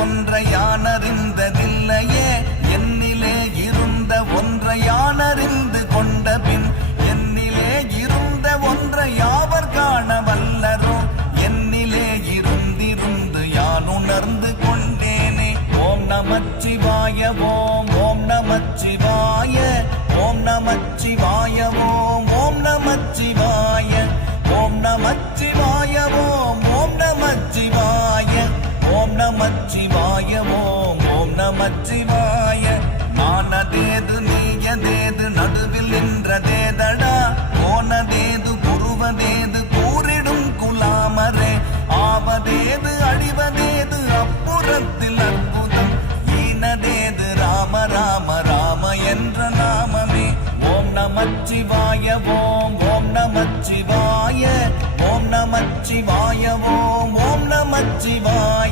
ஒன்றை யானறிந்ததில்லையே என்னிலே இருந்த ஒன்றை யானறிந்து கொண்ட பின் என்னிலே இருந்த ஒன்றை யாவர் காண வல்லரோ என்னிலே இருந்திருந்து யான் உணர்ந்து கொண்டேனே. ஓம் நமச்சிவாய ஓம் ஓம் நமச்சிவாய ஓம் நமச்சிவாய ஓம் ஓம் நமச்சிவாய ஓம் நமச்சிவாய ஓம் ஓம் நமச்சிவாய ஓம் நமச்சிவாய ஓம் ஓம் நமச்சிவாய. நானதேது நீயதேது நடுவில் நின்றதேதடா போனதேது குருவதேது கூறிடும் குலாமரே ஆவதேது அழிவதேது அப்புறத்தில் அற்புதம் ஈனதேது ராம ராம ராம என்ற நாமமே. ஓம் நமச்சிவாய ஓம் ஓம் நமச்சிவாய ஓம் நமச்சிவாய ஓம் ஓம் நமச்சிவாய.